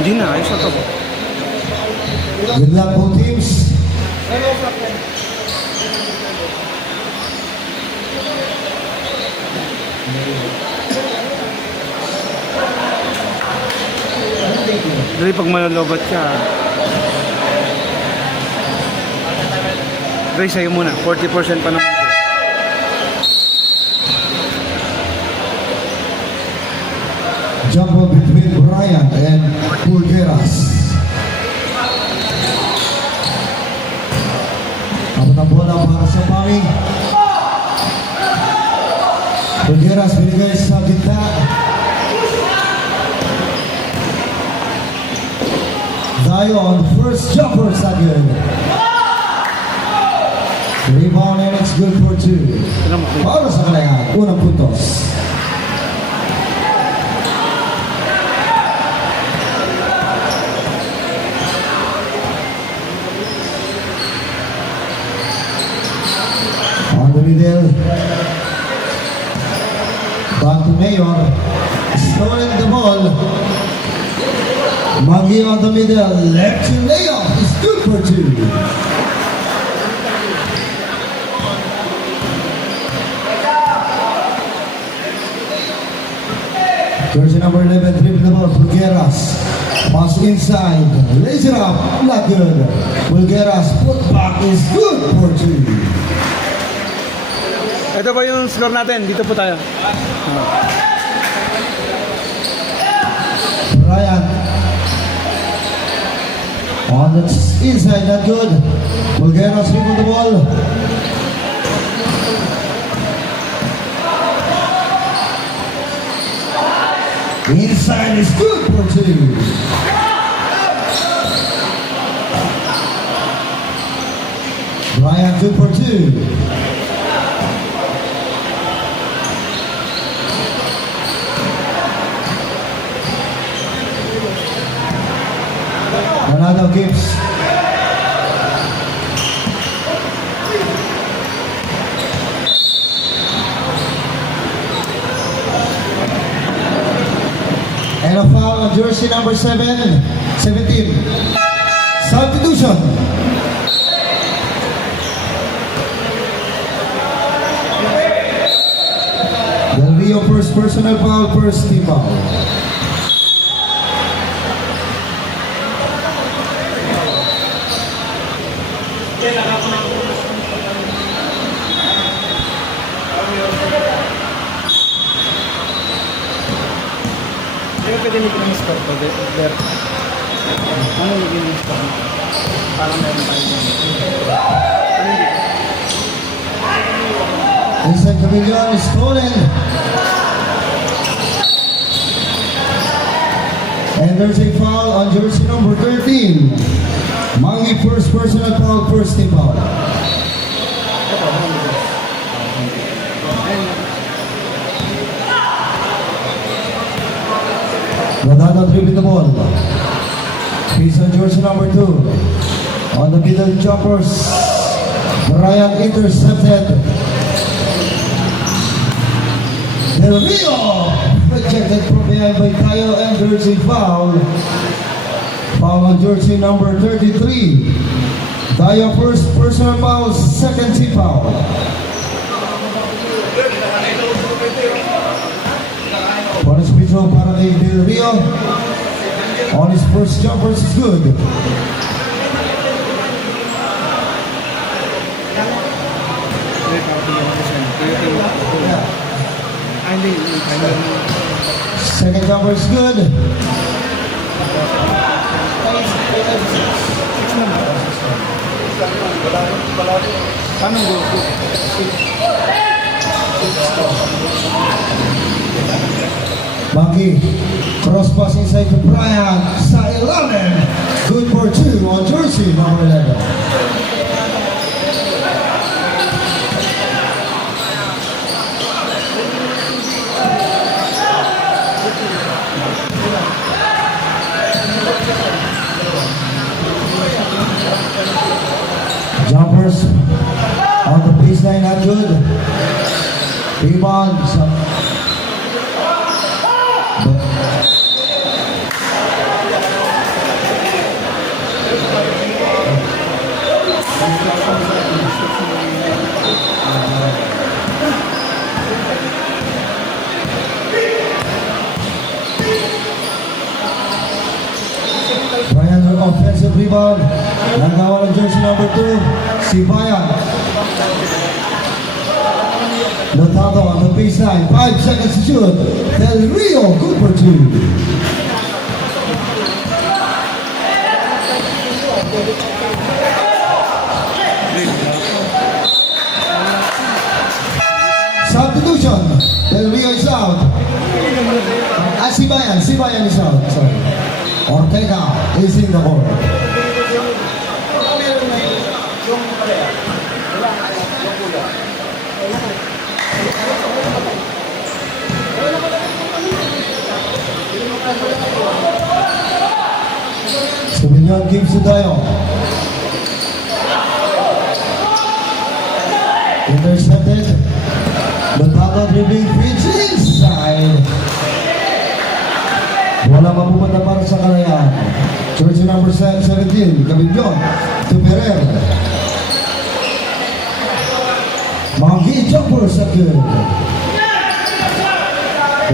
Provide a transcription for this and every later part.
Hindi na, ayos na to. Good luck po teams. Dali pag malalobat ka. Dali sa'yo muna, 40% pa naman. Jump ball between Brian and Pulgueras. Abot ang bola para sa Pami. Pulgueras binigay sa gitna. Dayo on the first jumper sa good. Rebound and it's good for 2. Para sa kalayan, unang puntos. On the middle. Back to Mayor. Stolen the ball. Maggie on the middle. Left to layoff. It's good for 2. Jersey number 11, dribble the ball, Pulgueras. Pass inside, lays it up, not good. Pulgueras, put back is good for 2. Ito ba yung score natin? Dito po tayo. Brian. On the inside, not good. Pulgueras dribble the ball. Inside is good for 2. Brian, good for 2. Ronaldo gives. And a foul on jersey number 17. Substitution. Del Rio first personal foul, first team foul. Pwede nito yung score ko, Bert. Ano naging yung score mo? Parang meron tayo dyan. Inside Camillion is stolen. And there's a foul on jersey number 13. Mangi first personal foul, first team foul. Ronaldo dribbling the ball. He's on jersey number 2. On the middle jumpers. Brian intercepted. Del Rio rejected from behind by Tayo and jersey foul. Foul on jersey number 33. Tayo first personal foul, second team foul. Bonus free throw para kay Del Rio. On his first jumpers is good. Second jumper is good. Paano go? Monkey, cross pass inside to Brian, sa 11. Good for 2 on jersey number 11. Jumpers on the baseline, not good. Rebound. Brian, her offensive rebound. Nagawa ng jersey number 2, si Bayan. Notado on the baseline. 5 seconds to shoot. Del Rio, good for 2. Substitution. Del Rio is out. Si Bayan is out. Sorry. Ortega is in the court. Sauvignon gives to Dayo. Intercepted. Notado dribbling feeds inside. Wala mapupunta para sa kalayaan. Jersey number 17, Cabillon to Ferrer. Manggi jumper sa good.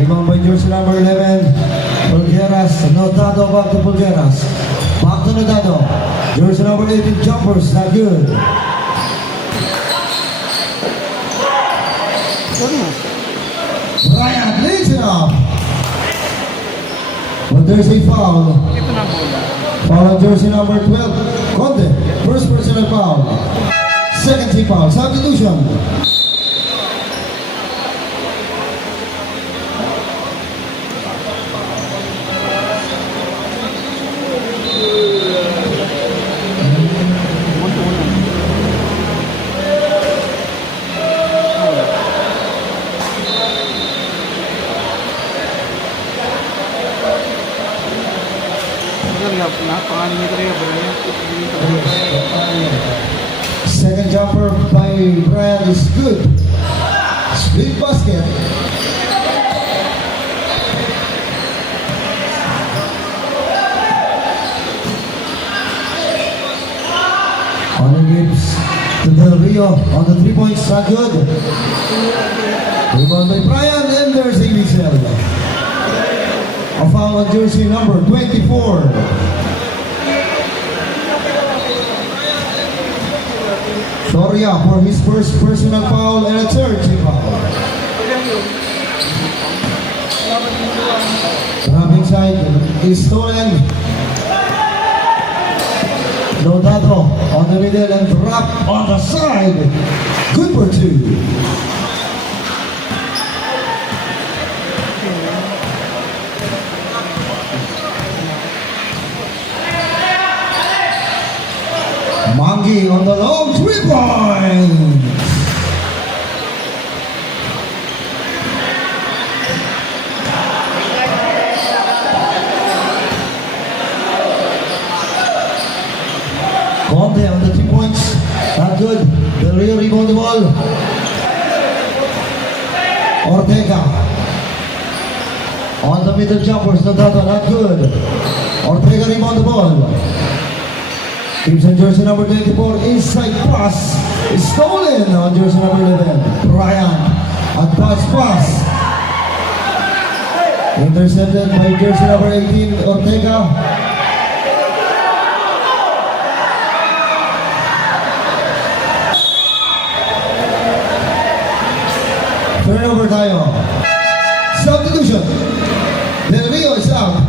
Rebound by jersey number 11, Pulgueras. Notado back to Pulgueras. Back to Notado. Jersey number 18, jumpers, not good. Bryant leads it up. But there's a foul. Ito na bola. Foul on jersey number 12, Conde. First personal foul. Second team foul. Substitution. Pangalan nito rin, Brian. Second jumper by Brad is good. Split basket. On gives to Del Rio on the 3 points, not good. Rebound by Brian, and there's a whistle. A foul on jersey number 24. Soria for his first personal foul and a third team foul. Trapping side is stolen. Notado on the middle and drop on the side. Good for 2. Mangi on the long 3 points. Conte on the 3 points. Not good. Del Rio rebound the ball. Ortega on the middle jumpers. Notado, not good. Ortega rebound the ball. Gibson jersey number 24, inside pass is stolen on jersey number 11. Brian, advance pass. Intercepted by jersey number 18, Ortega. Turnover tayo. Substitution. Del Rio is out.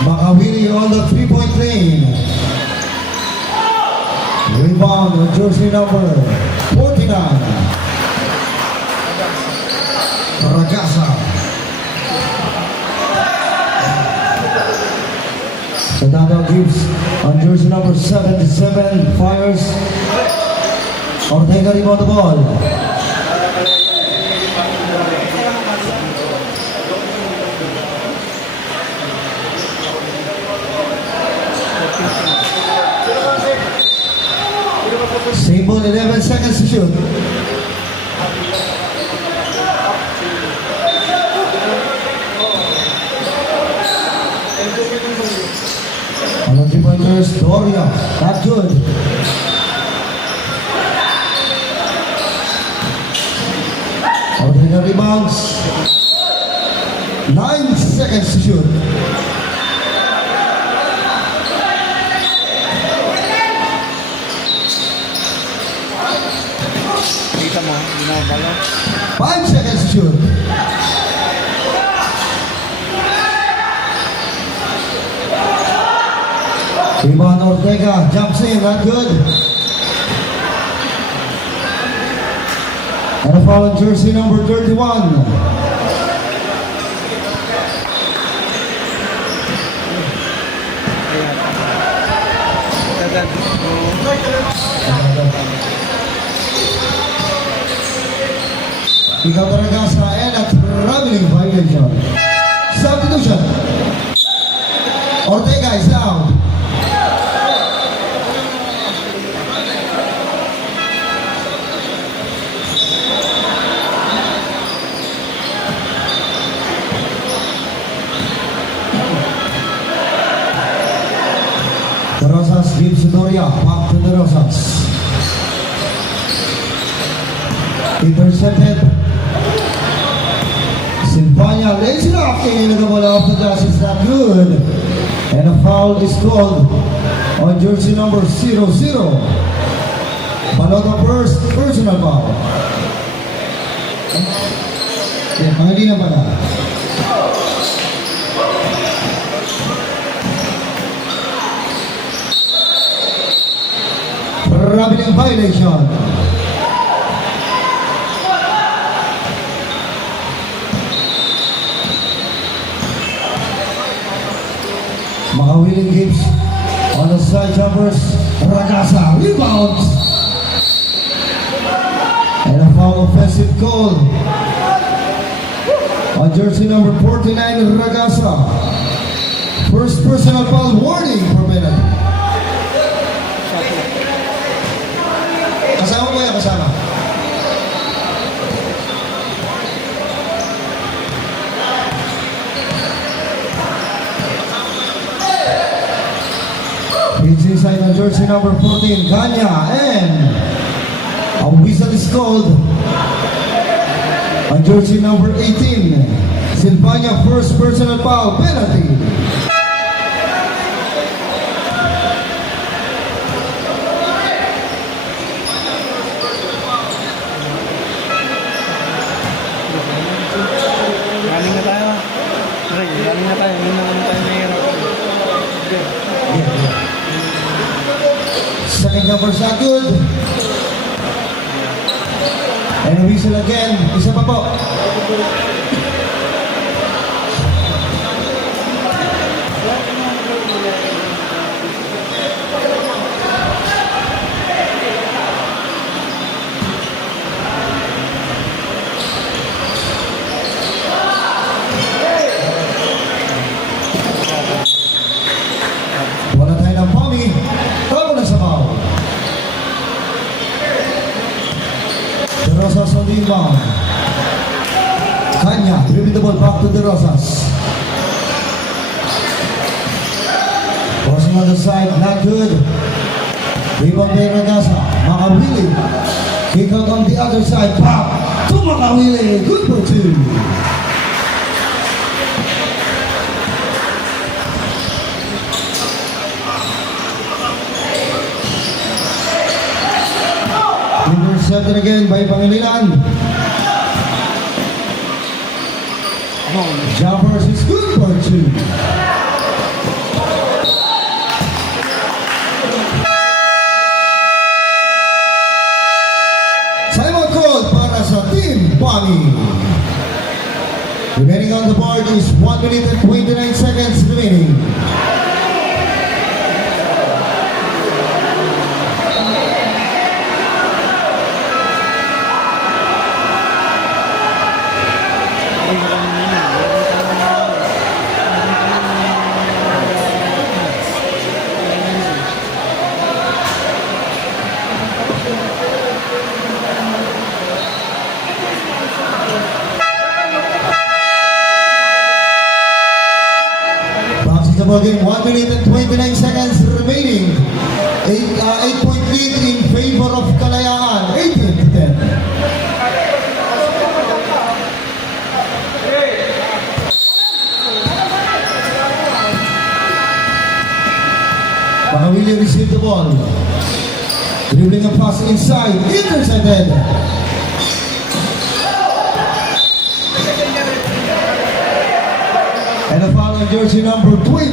Makawili on the 3-point lane. Rebound on jersey number 49. Ragasa. Sadado gives on jersey number 77. Fires. Ortega rebound the ball. Given 11 seconds to shoot. On the three-pointers, Doria, not good. On the rebounds, 9 seconds to shoot. Kita mo, ginabalo. 5 seconds to shoot. Rebound Ortega jumps in, not good. And a foul on jersey number 31. Dadan. Ikaw talaga sa and a traveling violation. Substitution. Ortega is down. De Rosas gives to Doria, back to De Rosas. Intercepted. Silvania lays it up, and the ball off the glass is not good. And a foul is called on jersey number 00. Balota first, personal foul. Yeah, pangalina pala. Traveling violation. Makawiling gives on the side jumpers. Ragasa rebounds. And a foul offensive call on jersey number 49, Ragasa. First personal foul warning for penalty. Kasama mo yan, kasama. It's inside on jersey number 14, Kanya, and a whistle is called on jersey number 18, Silvania, first personal foul penalty. Galing na tayo. Ray, galing na tayo. Hindi naman tayo nahihirap. Second number is not good. And a whistle again. Isa pa po. Wala tayo ng pommy. Tama na sa foul. De Rosas on the inbound. Kanya, dribbling the ball back to De Rosas. Crossing on the side, not good. Rebound by Ragasa. Makawili. Kick out on the other side. Back to Makawili. Good for two. Intercepted again by Pangilinan. Jumpers is good for two. Simon called para sa Team Pami. Remaining on the board is 1 minute and 29 seconds remaining. ball game. 1 minute and 29 seconds remaining. 8-point lead in favor of Kalayaan. 18-10. Makawili received the ball. Dribbling a pass inside. Intercepted. And a foul on jersey number 23.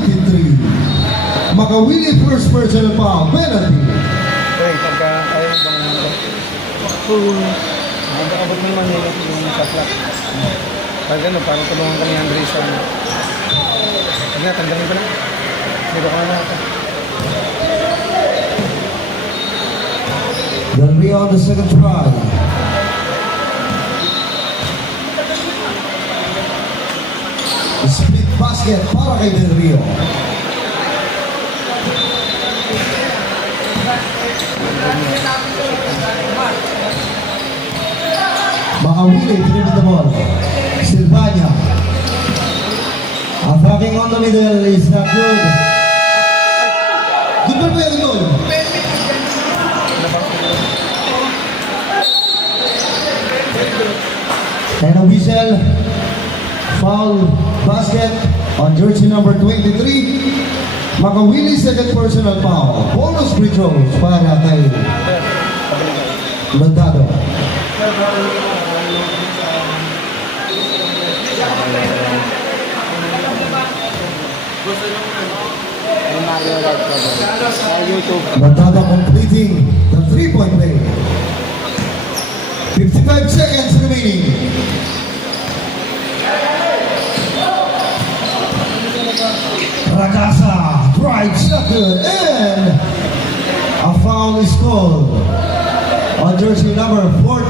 Makawili first personal foul. Penalty. Okay, pagka ayaw bang abot mo naman yung saklap. Pag ano, parang tulungan ka ni Andre sa ano. Pag nga, tandangin ko na. Dito ka na natin. Del Rio on the second try. Split basket para kay Del Rio. Makawili, dribble the ball. Silvania. Attacking on the middle is not good. Good ball po yan, goal. And a whistle. Foul basket on jersey number 23. Makawili second personal foul. Bonus free throws para kay Londado. Sa YouTube. Londado completing the 3-point play. 55 seconds remaining. Ragasa drives not good, and a foul is called on jersey number 49.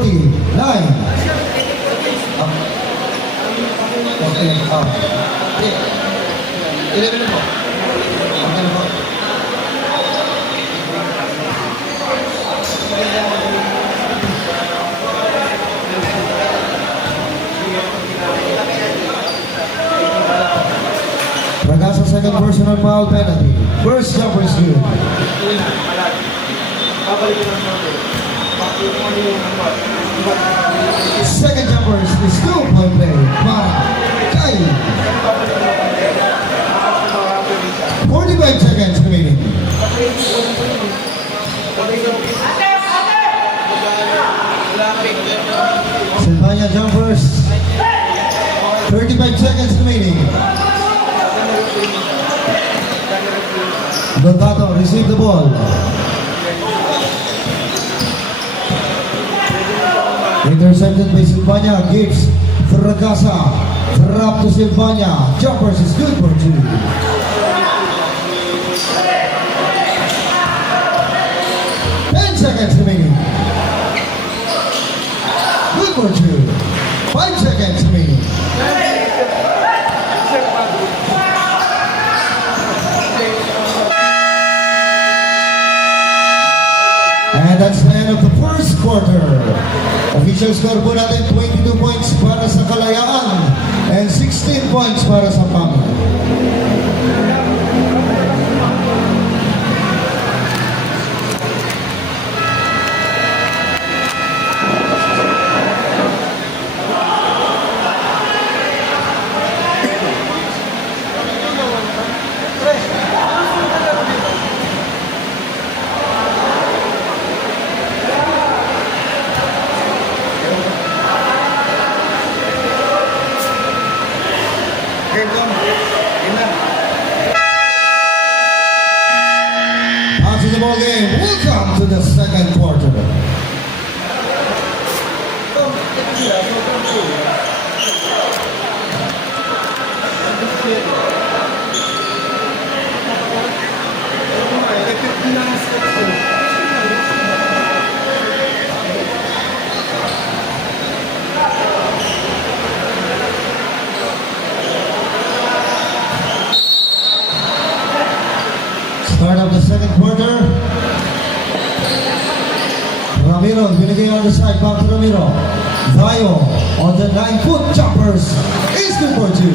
Ragasa second personal foul penalty. First jumper is good. Second jumper is 2-point play. Para kay 45 seconds remaining. Silvania jumpers. 35 seconds remaining. Londado receive the ball. Intercepted by Silvania. Gives to Ragasa. Drop to Silvania. Jumpers is good for 2. Seconds remaining. Good for 2. 5 seconds remaining. And that's the end of the first quarter. Official score po natin 22 points para sa Kalayaan and 16 points para sa PAMA. After the ball game, welcome to the second quarter. Start of the second quarter. Ramiro binigay on the side, back to Ramiro. Vayo on the 9-foot jumpers is good for 2.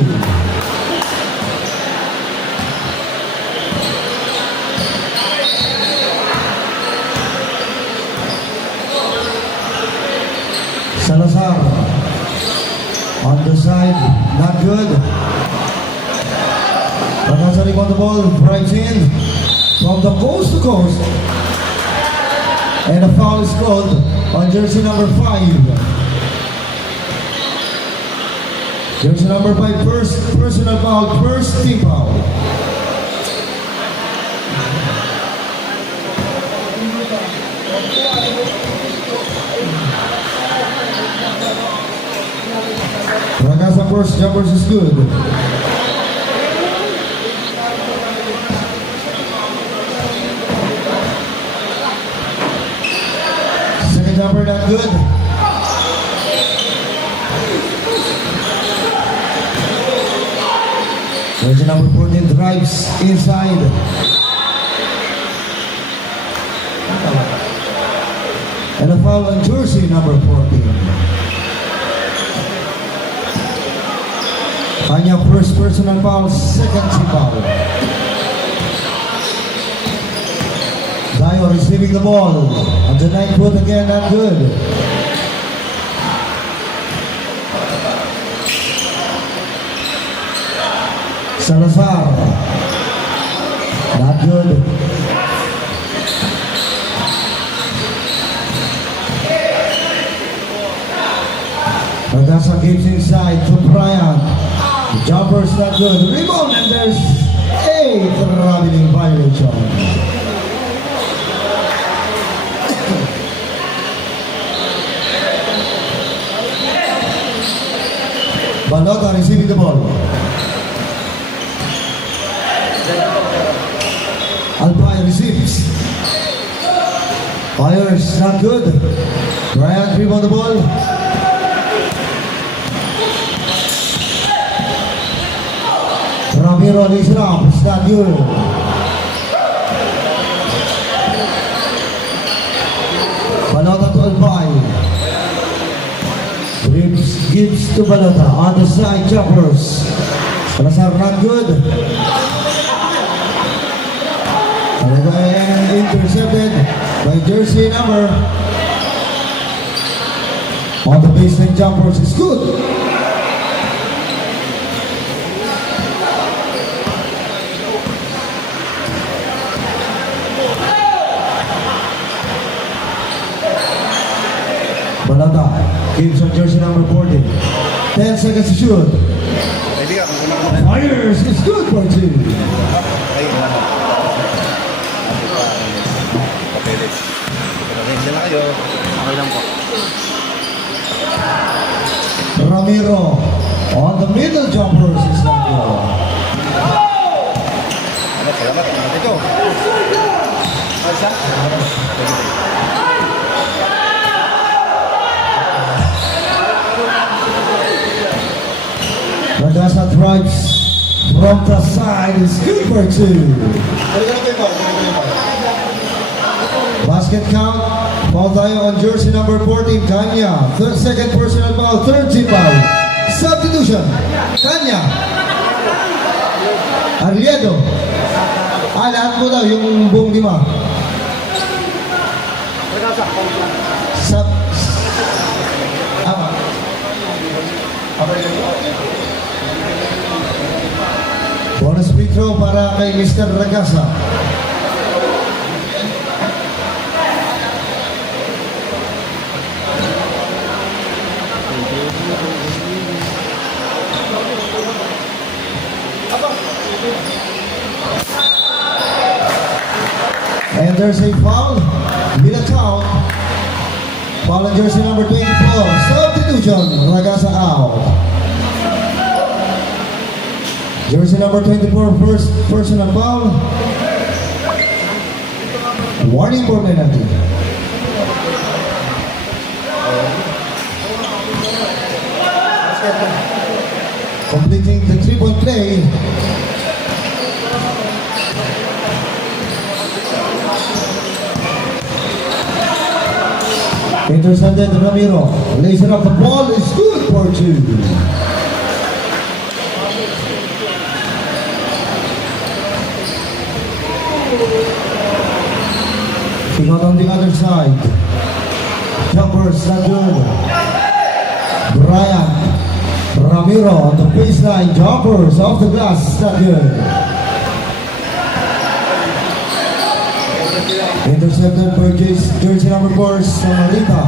Salazar. On the side, not good. Ragasa rebound the ball, drives in from the coast to coast. And a foul is called on jersey number 5. Jersey number 5, first personal foul, first team foul. Ragasa first jumpers is good. Second jumper not good. Jersey number 14 drives inside. And a foul on jersey number 14. Kanya first personal foul, second team foul. Dayo receiving the ball. On the 9 foot again, not good. Salazar. Not good. Ragasa gives inside to Bryant. The jumper's not good. Rebound and there's a traveling violation. Balota receiving the ball. Alpine receives. Fires not good. Bryant rebound the ball. Ramiro lays it up. It's not good. Balota to Alpine. Gives to Balota on the side jumpers. Salazar not good. And intercepted by jersey number. On the baseline jumpers is good. Balota gives on jersey number 14. 10 seconds to shoot. Kaibigan, kung kumakamay. Fires is good for 2. Ay, wala. Papeles. Pagkakasin na kayo. Okay lang po. Ramiro on the middle jumpers is not good. Salamat. Ito. Alsa. Ragasa drives from the side is good for 2. Basket count. Foul tayo on jersey number 14, Kanya. Second personal foul, third team foul. Substitution. Kanya. Arriedo. Lahat mo daw yung buong 5. Sub. Ama. Bonus free throw para kay Mr. Ragasa. And there's a foul. With a count. Foul on jersey number 24. Substitution. Ragasa out. Jersey number 24, first personal foul. Warning for penalty. Completing the 3-point play. Intercepted Ramiro. Lays it up. The ball is good for 2. He got on the other side. Jumpers not good. Brian Ramiro on the baseline jumpers off the glass, not good. Intercepted for jersey number 4, Samarita.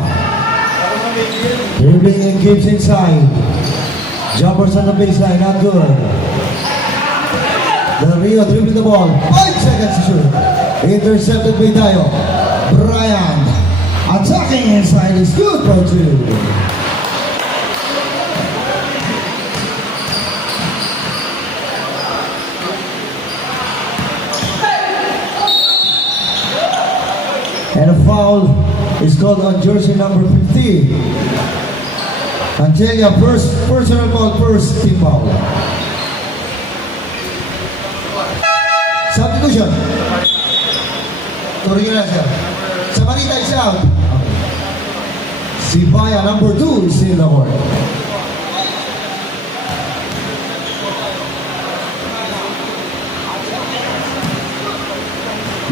Dribbling and gives inside. Jumpers on the baseline, not good. Del Rio dribbling the ball, 5 seconds to shoot. Intercepted by Dayo. Brian attacking inside is good for 2. And a foul is called on jersey number 15. Angelia, first personal foul, first team foul. Substitution. Turingin na siya. Samarita is out. Sibaya, number 2, is in the court.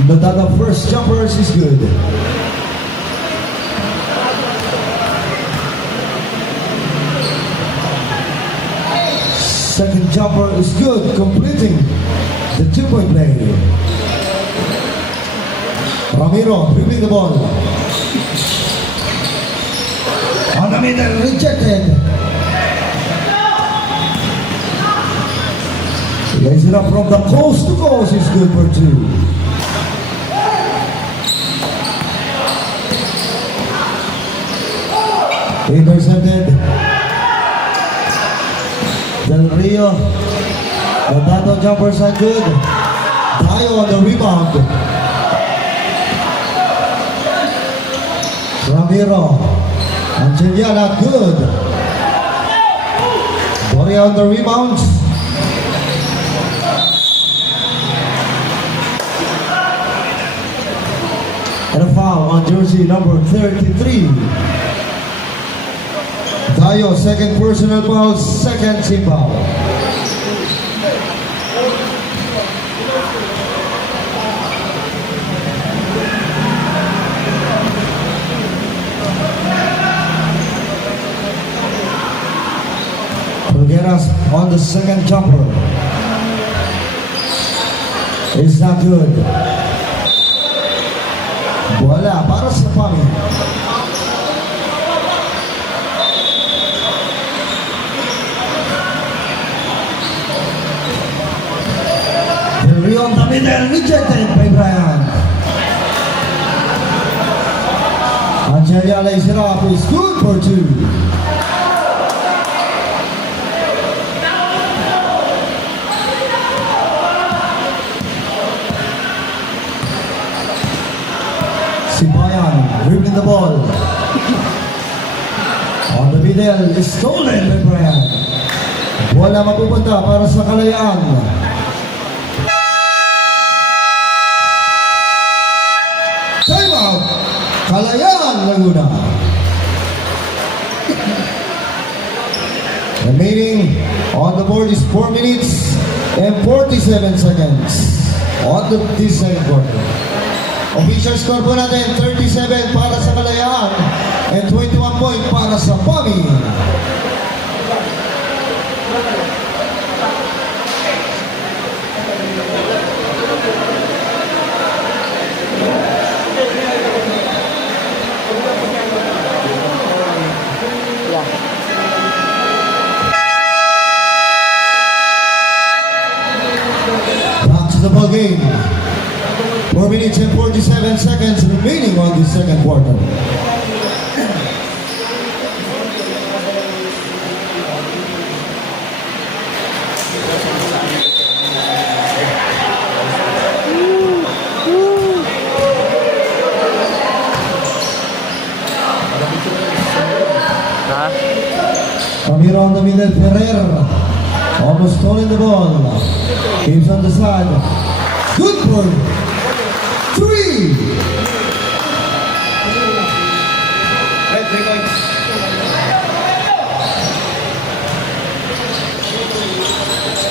But the first jumpers is good. Second jumper is good, completing the 2-point play. Ramiro dribbling the ball. On the middle, rejected. Lays it up from the coast to coast, is good for 2. Intercepted. Del Rio. The Dato jumpers are good. Dayo on the rebound. Ramiro. Angelia not good. Boria on the rebounds. And a foul on jersey number 33. Dayo, second personal foul, second team foul. Pulgueras on the second jumper. It's not good. Bola para sa Pami. Rio on the middle, rejected by Brian. Angelia lays it up, is good for 2. Sibayan dribbling the ball. On the middle, is stolen by Brian. Wala mapupunta para sa Kalayaan. Timeout! Kalayaan, Laguna. Remaining on the board is 4 minutes and 47 seconds on this second quarter. Official score po natin, 37 para sa Kalayaan and 21 point para sa Pami. The ball game. 4 minutes and 47 seconds remaining on the second quarter. Ramiro on the middle, Ferrer almost stolen the ball. Keeps on the side. Good for 3.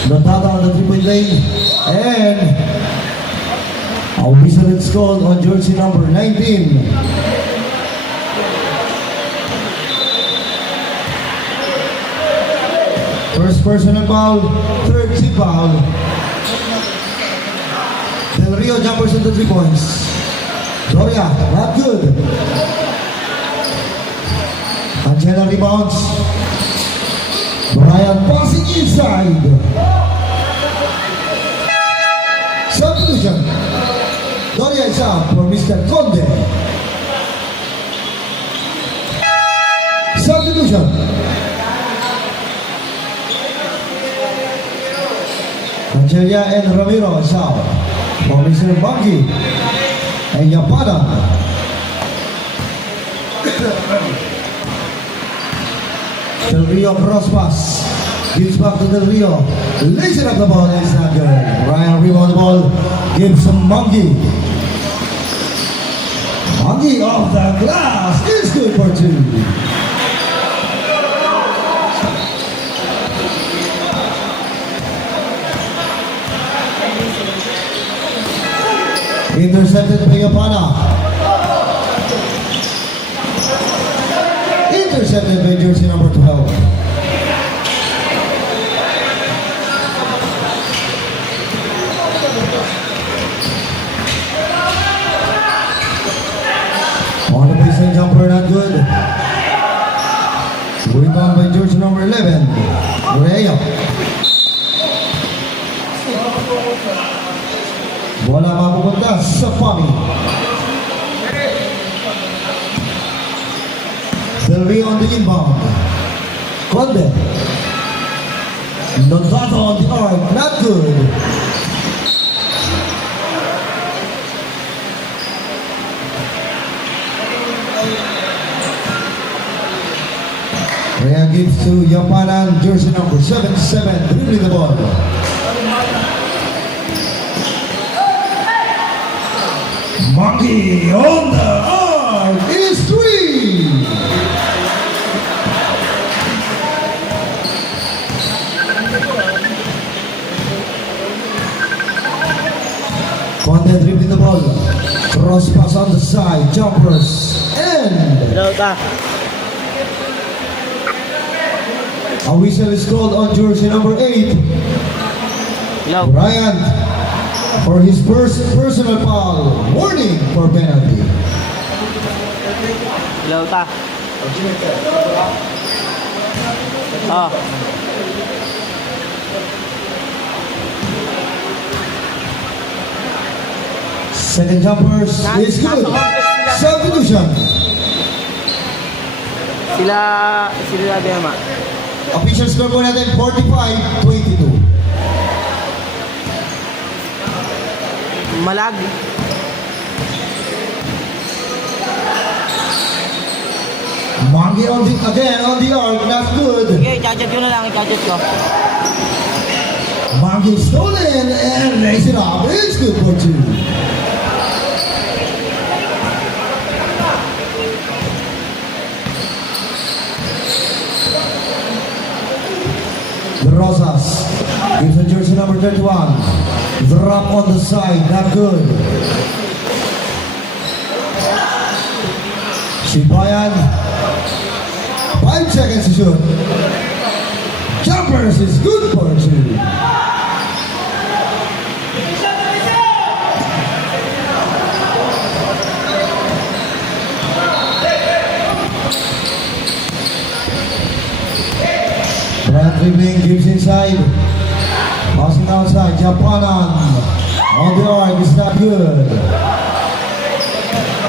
Notata on the 3-point lane. And a whistle is called on jersey number 19. First personal foul, third team foul. Del Rio jumpers into 3 points. Doria, not good. Angela rebounds. Brian passing inside. Substitution. Doria is out for Mr. Conde. Substitution. Angelia and Ramiro is out for Mr. Monkey and Yapana. Del Rio cross pass. Gives back to Del Rio. Lays it up the ball. It's not good. Ryan rebound the ball. Gives some Monkey. Monkey off the glass. It's good for 2. Intercepted by Yapana. Intercepted by jersey number 12. On the baseline jumper, not good. Rebound by jersey number 11. Rhea. Bola mapupunta sa Pami. Del Rio on the inbound. Conde. Novato on the arc. Not good. Rhea gives to Yapana, jersey number 77, dribbling the ball. Monkey on the arc is 3. Conde dribbling the ball. Cross pass on the side. Jumpers. And a whistle is called on jersey number 8. Bryant for his first personal foul. Warning for penalty. Ilaw ta. Ah. Second jumpers is good. Substitution. Sila Dema. Official score po natin 45-22. Malag. Monkey on the again on the arc, not good. Sige, i-gadget ko na lang, i-gadget ko. Monkey stolen and raise it up. It's good for 2. The Rosas gives a jersey number 31. Drop on the side, not good. Sibayan, 5 seconds to shoot. Jumpers is good for 2. Brad dribbling, gives inside. Passing outside, Japanan. On the arc, is not good.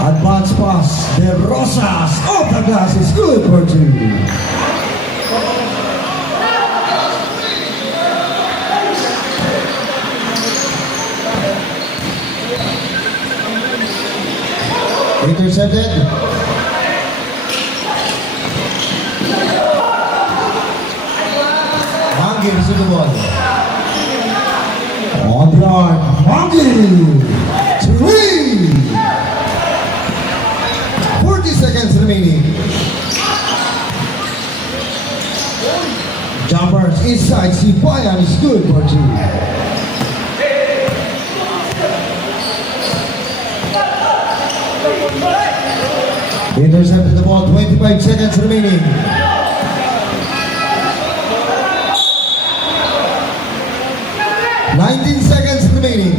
Advance pass, De Rosas. Off the glass, is good for 2. Intercepted. Monkey receives the ball. On the arc, Monkey! 3! 40 seconds remaining. Jumpers inside, Sibayan is good for 2. Intercepted the ball, 25 seconds remaining. 19 seconds remaining.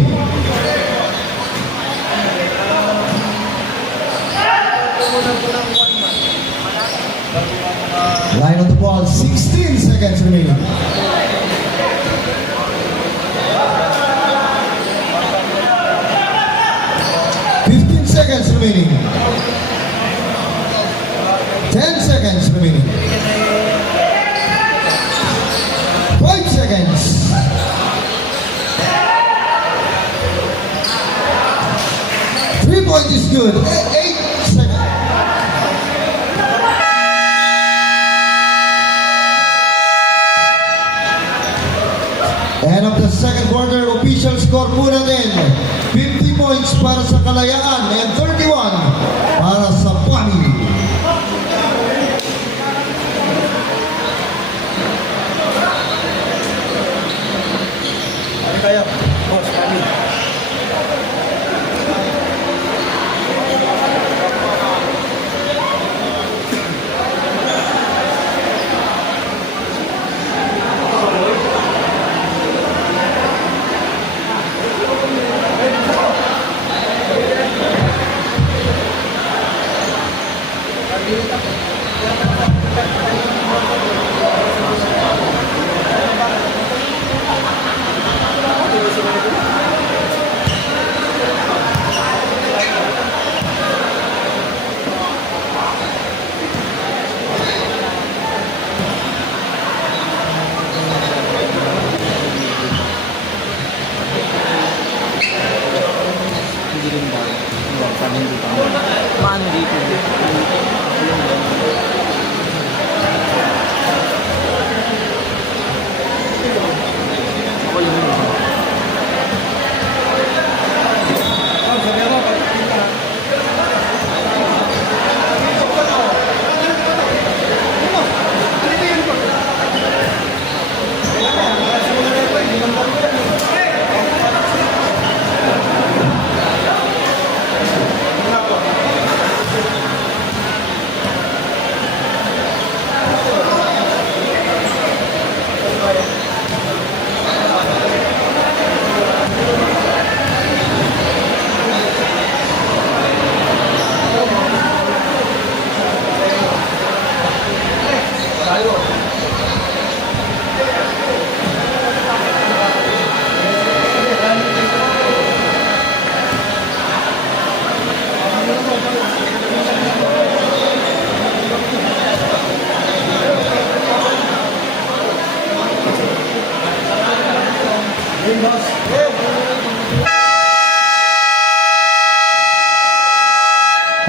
Line on the ball, 16 seconds remaining. Seconds remaining. 10 seconds remaining. 5 seconds. 3 point is good. 8 seconds. End of the second quarter, official score po natin. 50 points para sa Kalayaan and 31 para sa PAMI. Ano tayo? Boss, kami. Paano dito? Ako yun. Sabi mo, pagkita.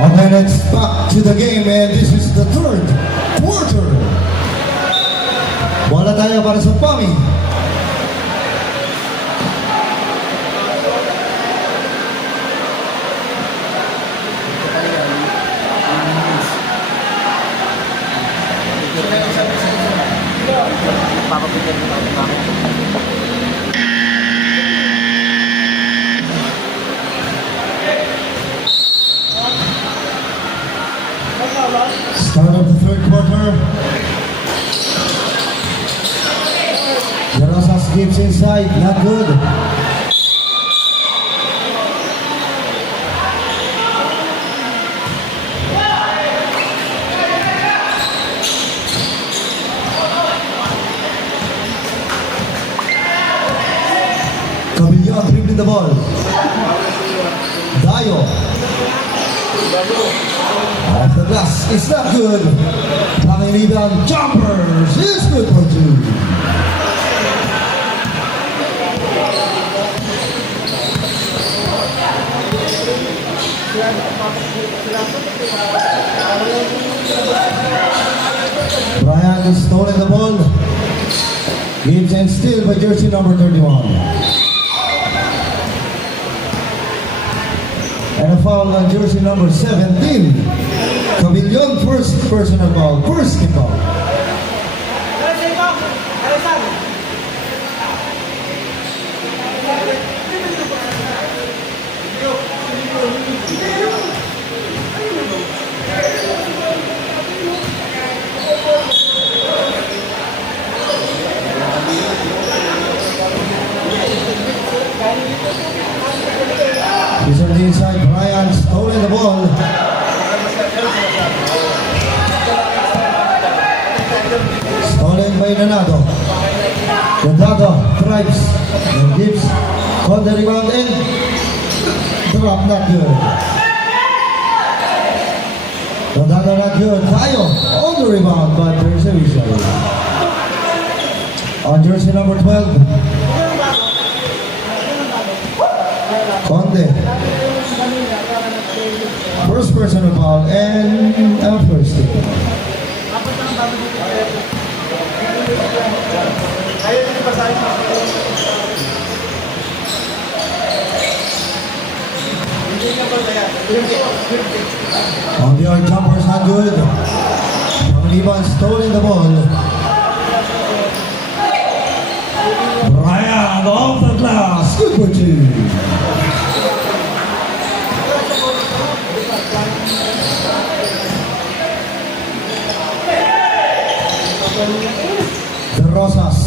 Okay, let's back to the game and this is the third quarter. Bola tayo para sa PAMI. Papapindan mo natin kami. Start of the third quarter. The Rosas gives inside, not good. Cabillan dribbling the ball. Dayo. Off the glass, it's not good. Coming rebound, jumpers, it's good for two. Bryant is stolen the ball. Gives and steal by jersey number 31. And a foul on jersey number 17. Cabillan first personal foul, first kick foul. by Nanado. Nanado drives and gives on the rebound and drop, not good. Nanado not good. Tayo on the rebound, but there's a whistle. On jersey number 12, Conde. First personal foul and first. On the arc jumpers, not good. Pangaliban stolen the ball. Brian off the glass. Good for two. The Rosas.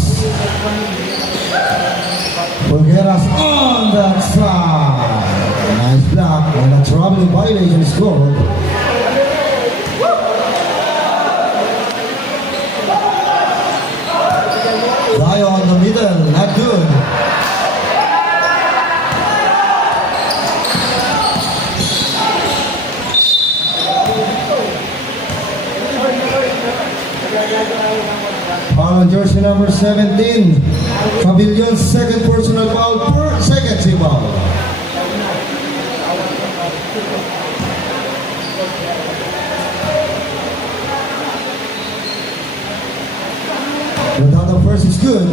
Bulgaras on that side. Nice block and a troubling violation scored. Dio on the middle, not good. Foul on jersey number 17. Pavillion's second personal foul per second team foul. The first is good.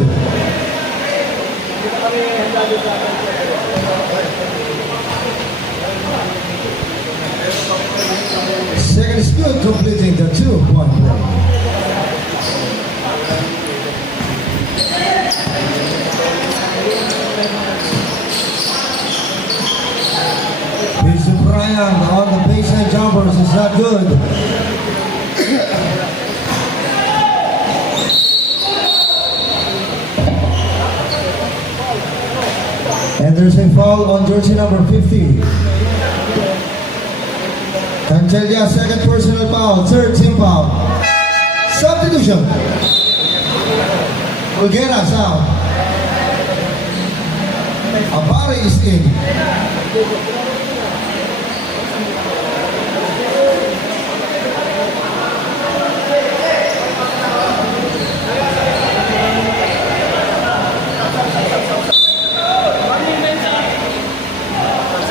Second is good, completing the 2-point play. Here's Brian on the baseline jumpers, is not good. And there's a foul on jersey number 50. Cancelia, second personal foul, third team foul. Substitution. Bulgaras out. Abari is in.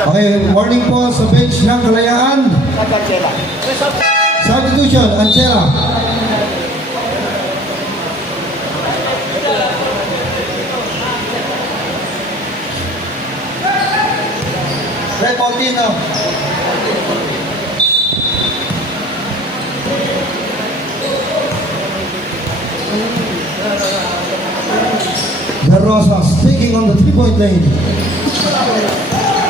Okay, warning po sa bench ng Kalayaan. Substitution, Anchela. Red Montino. The Rosas taking on the 3-point lane.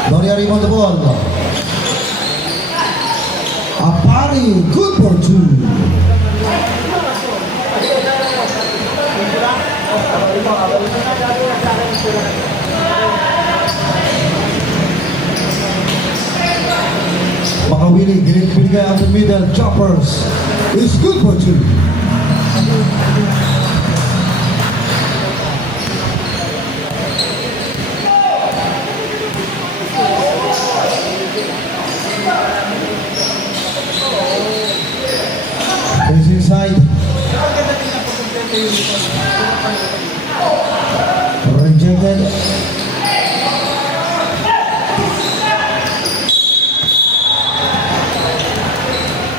Doria on the ball. Apari, good for two. Makawili, binigay ang middle choppers. It's good for two. He's inside. Rejected.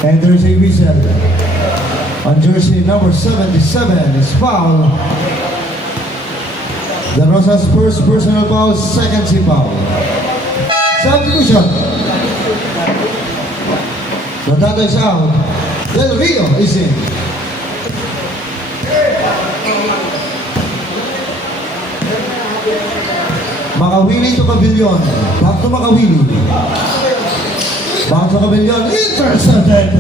And there's a whistle on jersey number 77 is foul. The Rosas first personal foul, second team foul. Substitution. Nanado is out. Del Rio is in. Makawili to Pavilion. Back to Makawili. Back to Pavilion. Intercepted.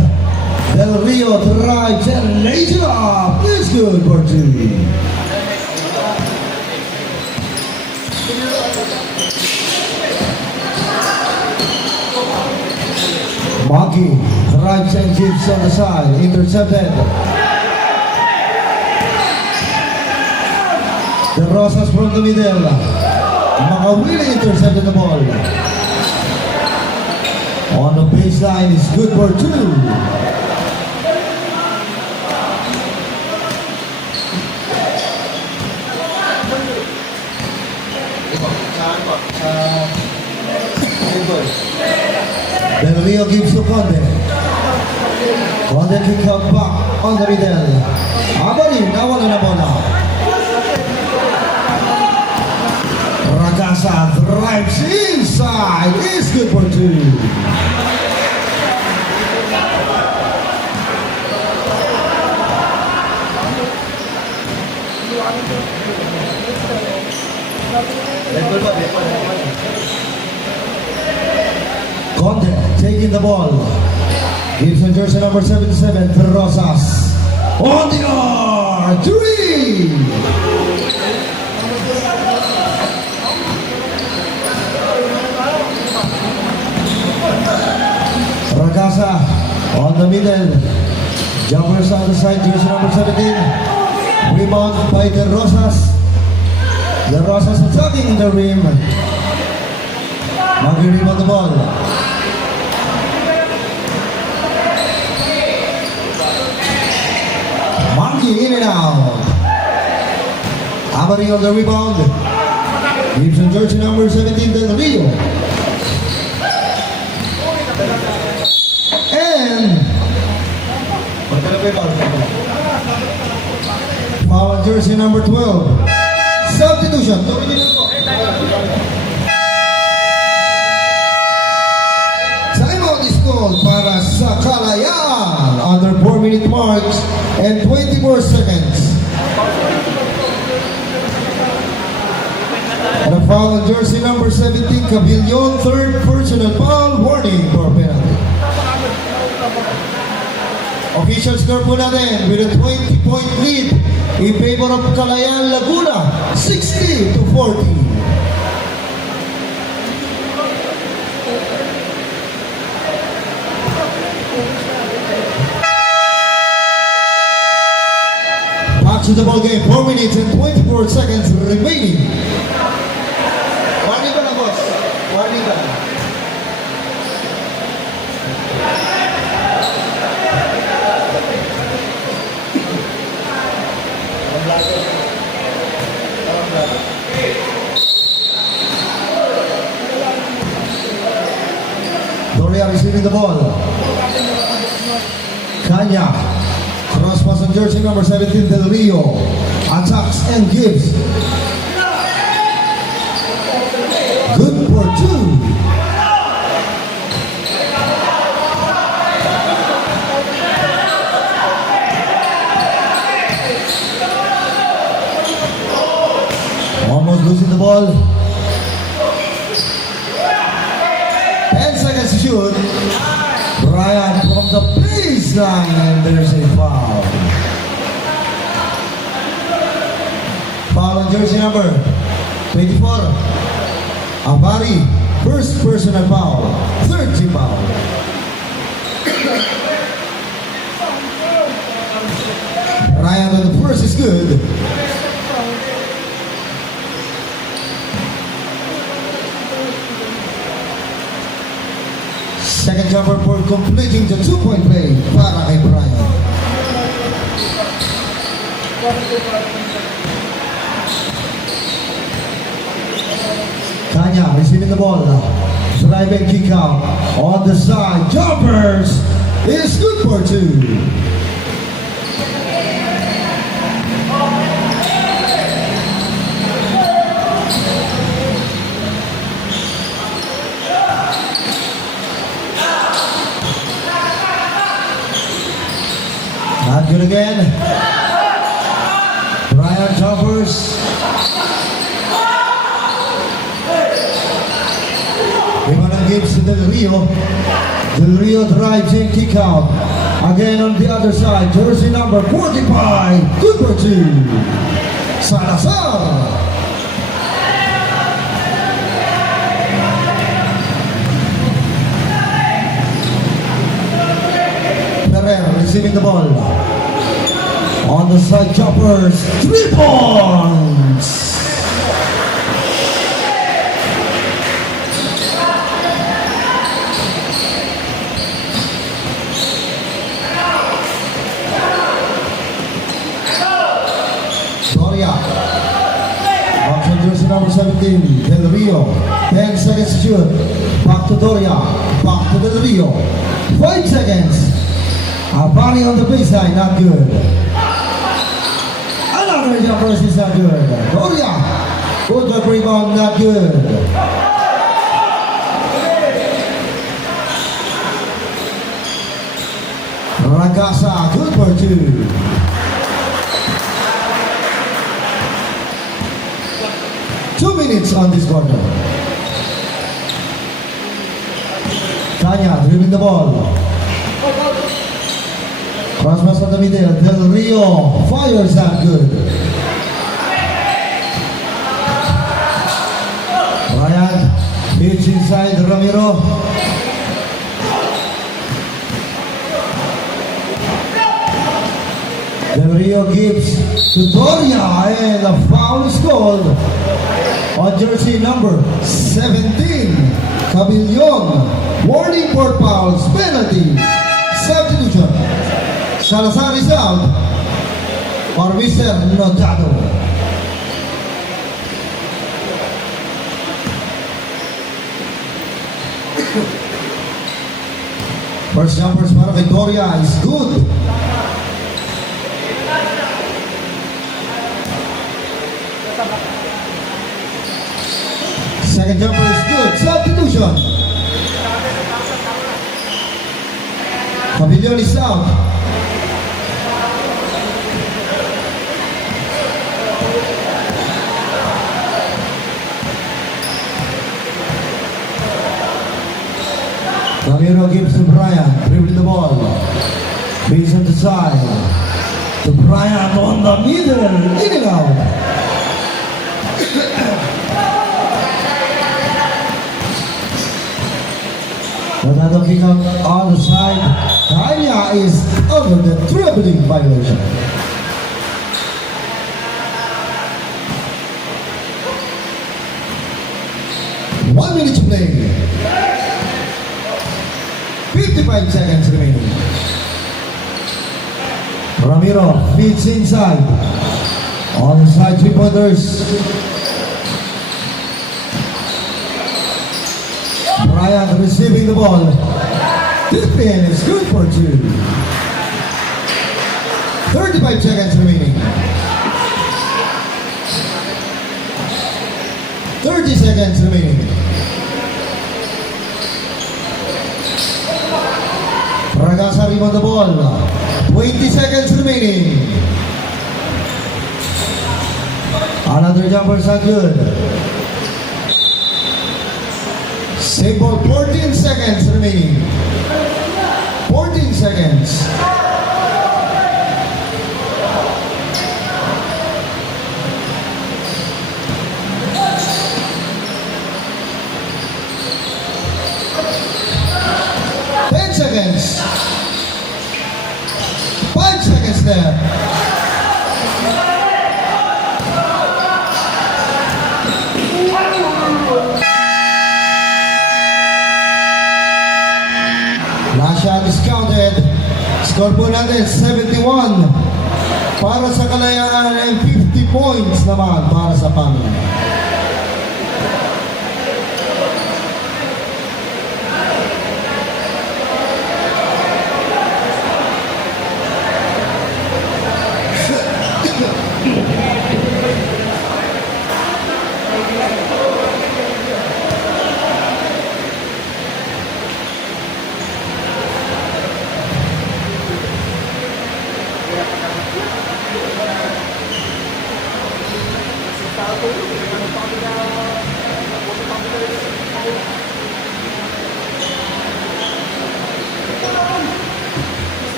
Del Rio drives and lays it off. It's good for two. Maki drives and gives on the side. Intercepted. De Rosas from the middle. Makawili intercepted the ball. On the baseline is good for 2. Del Rio gives to Conde. Conde kick out back on the middle. Abari, nawala na bola. Ragasa drives inside. It's good for 2. Conde taking the ball. Gives on jersey number 77, Rosas. On the arm, 3. Ragasa on the middle. Jumpers on the side, jersey number 17. Rebound by De Rosas. De Rosas attacking in the rim. Maggie rebound the ball. Maggie in and out. Abari on the rebound. Gives on jersey number 17, Del Rio. And foul on jersey number 12. Substitution. Timeout is called para sa Kalayaan under 4-minute marks and 24 seconds. And a foul on jersey number 17, Cabillon, third personal foul, warning for penalty. Official score po natin with a 20-point lead in favor of Kalayaan Laguna, 60-40. Back to the ball game, 4 minutes and 24 seconds remaining. Warning ka na, boss. Warning ka na. Doria receiving the ball. Kanya. Cross pass on jersey number 17, Del Rio. Attacks and gives. Good for 2. Almost losing the ball. 10 seconds to shoot. Brian from the baseline, and there's a foul. Foul on jersey number 24. Abari, first personal foul, third team foul. Ryan on the first is good. Second jumper for completing the 2-point play para kay Brian. Kanya receiving the ball. Drive and kick out. On the side, jumpers is good for 2. Not good again. Brian jumpers. Rebound gives to Del Rio. Del Rio drives in, kick out. Again on the other side, jersey number 45. Good for 2. Salazar. Receiving the ball. On the side, choppers, 3 points. Doria. Back to jersey number 17, Del Rio. 10 seconds to shoot. Back to Doria. Back to Del Rio. 5 seconds. Abani on the baseline, not good. Another jumper is not good. Doria. Good rebound, not good. Ragasa, good for 2. Minutes on this quarter. Tanya dribbling the ball. Cross pass on the middle. Del Rio fires that good. Ryan hits inside Ramiro. Del Rio gives to Doria and a foul is called on jersey number 17, Cabillon. Warning for fouls, penalty, substitution. Salazar is out for Mr. Notado. First jumpers para Victoria is good. Second jumper is good. Substitution. Pavilion is out. Ramiro gives to Brian. Dribbling the ball. Base on the side. To Brian on the middle. In and out. Another kick out on the side. Tanya is under the dribbling violation. One minute to play. 55 seconds remaining. Ramiro feeds inside. On the side, 3-pointers. Bryant receiving the ball. This pin is good for 2. 35 seconds remaining. 30 seconds remaining. Ragasa rebound the ball. 20 seconds remaining. Another jumpers are good. Same ball, 14 seconds remaining. 14 seconds. Seconds. 5 seconds there. Last shot is counted. Score po natin 71 para sa Kalayaan and 50 points naman para sa Panginoon.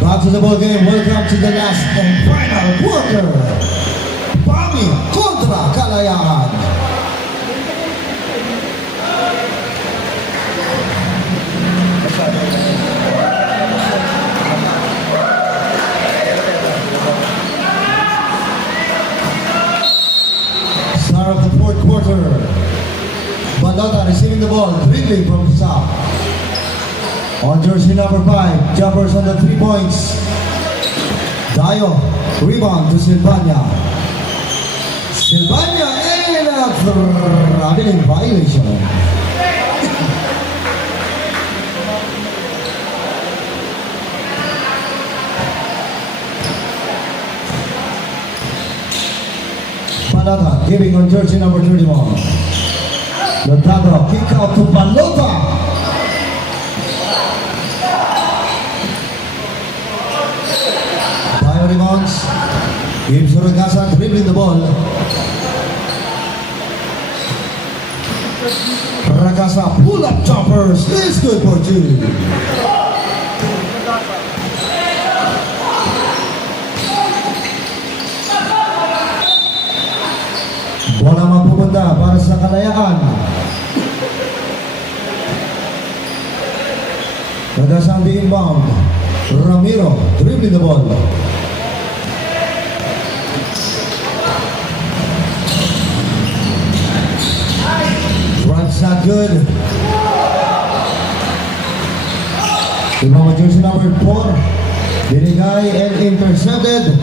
Back to the ball game. Welcome to the last and final quarter. Pami kontra Kalayaan. Start of the fourth quarter. Bandota receiving the ball. ball, dribbling from the top. On jersey number 5, jumpers on the 3 points. Dayo, rebound to Silvania. Silvania and a traveling violation. Balota giving on jersey number 31. Lotado, kick out to Balota. Dayo rebounds. Gives Ragasa dribbling the ball. Ragasa pull up jumpers. This is good for 2. Bola mapupunta para sa Kalayaan. Nagasang di inbound. Ramiro dribbling the ball. Drive's not good. Ibang jersey number 4. Binigay and intercepted.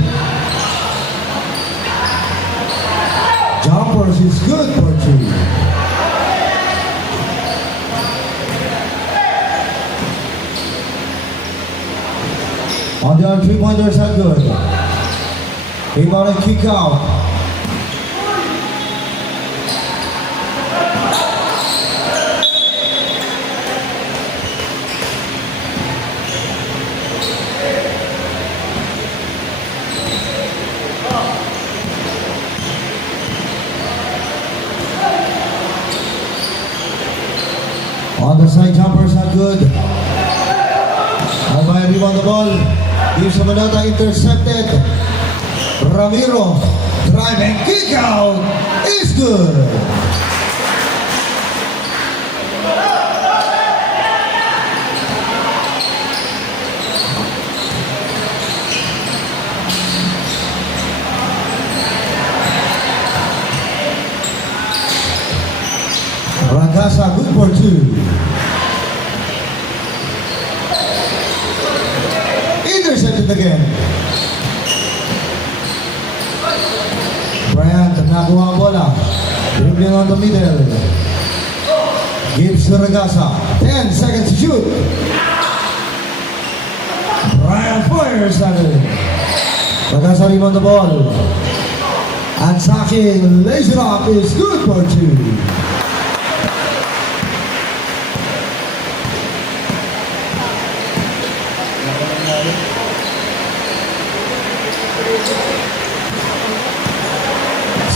Jumpers is good for 2. On the other 3-pointers are good. Rebound and kick out. On the side jumpers are good. Albay rebound the ball. Gives Manata intercepted. Ramiro drive and kick out is good. Ragasa good for 2. Intercepted again. Bryant nakuha ang bola. Dribbling on the middle. Gives to Ragasa. 10 seconds to shoot. Bryant fires at it. Ragasa rebound the ball. And Saki lays it up is good for 2.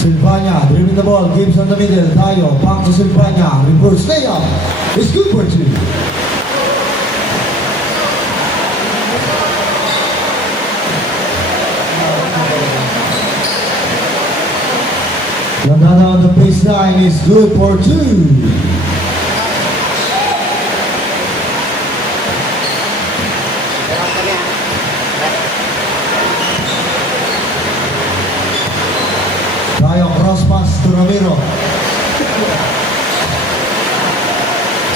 Silvania dribbling the ball, gives on the middle, Dayo, back to Silvania, reverse layup, it's good for 2. Landana on the baseline is good for 2. Cross pass to Ramiro.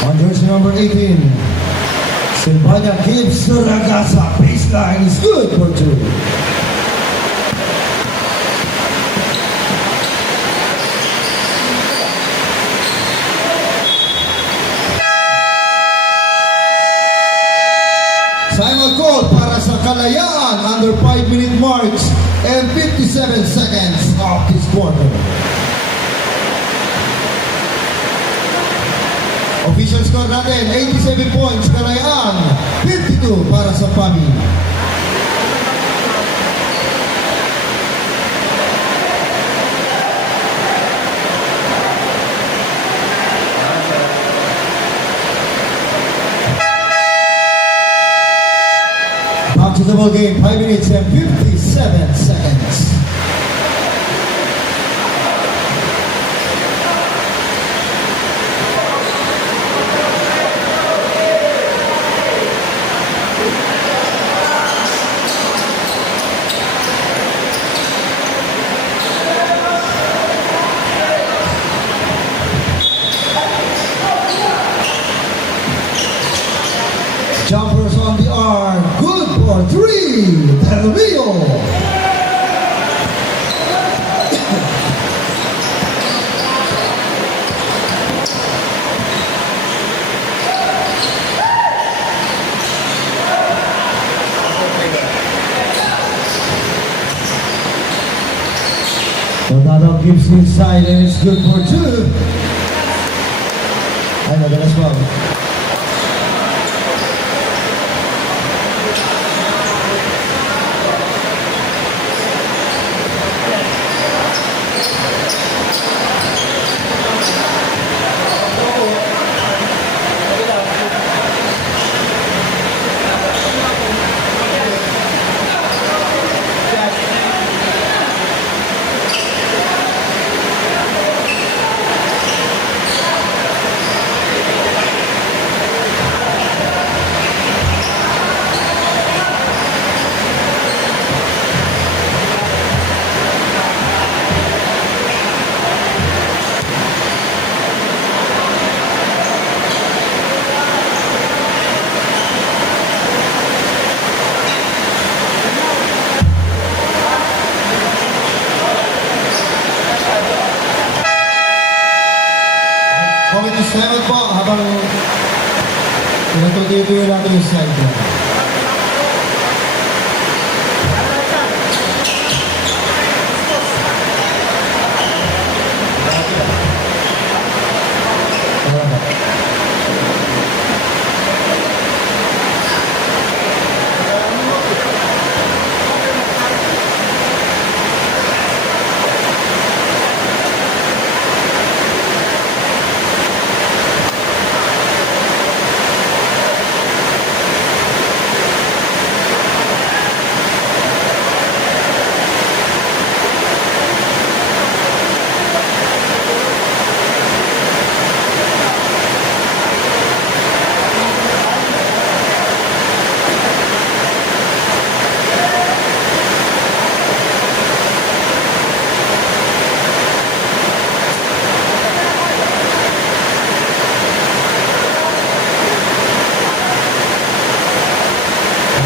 On jersey number 18. Silvania gives to Ragasa. Baseline is good for 2. Simon call para sa Kalayaan under 5-minute marks and 57 seconds of this quarter. Official score natin, 87 points Kalayaan, 52 para sa PAMI. Back to the ball game, 5 minutes and 57 seconds. number 3, Del Rio. Donado gives inside and it's good for 2. Ay, madalas ba? Committee 7 po, habang pinatutuyo natin yung slide ko.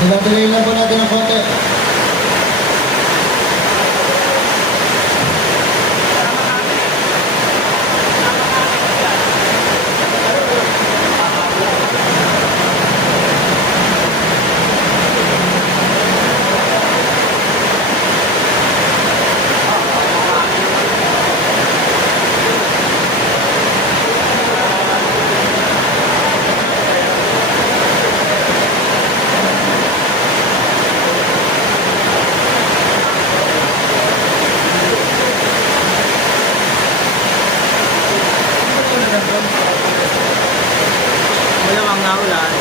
Tinatalayin lang po natin ng konti. Malamang naulan.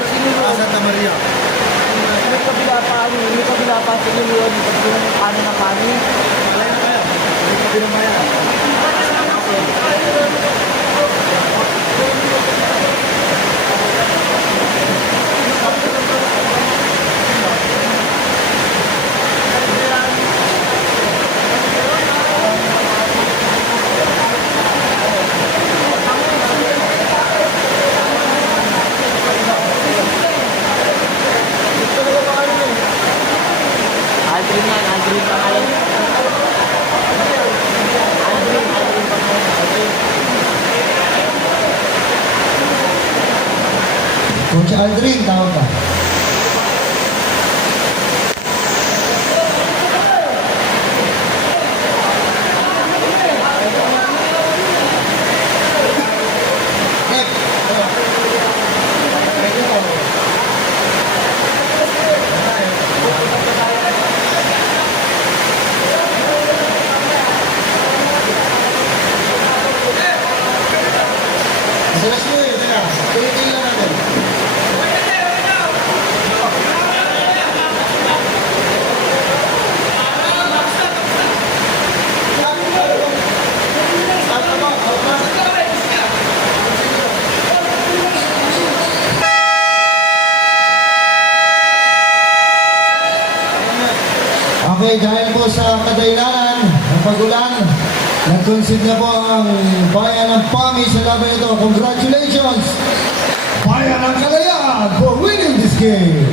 Para sinulo. Santa Maria. May kabila pa, may kabila pa, sinulo. May kabila ng kanin na kanin. May kabila na yan. Aldrin yan, Aldrin pangalan. Aldrin pangalan. Aldrin. Coach Aldrin, tawag ka. Masalas mo eh, teka. Tuloy-tuloy lang natin. Okay, dahil po sa kadahilanan ng pagulan, nag-concede na po ang Bayan ng Pami sa laban ito. Congratulations, Bayan ng Kalayaan, for winning this game.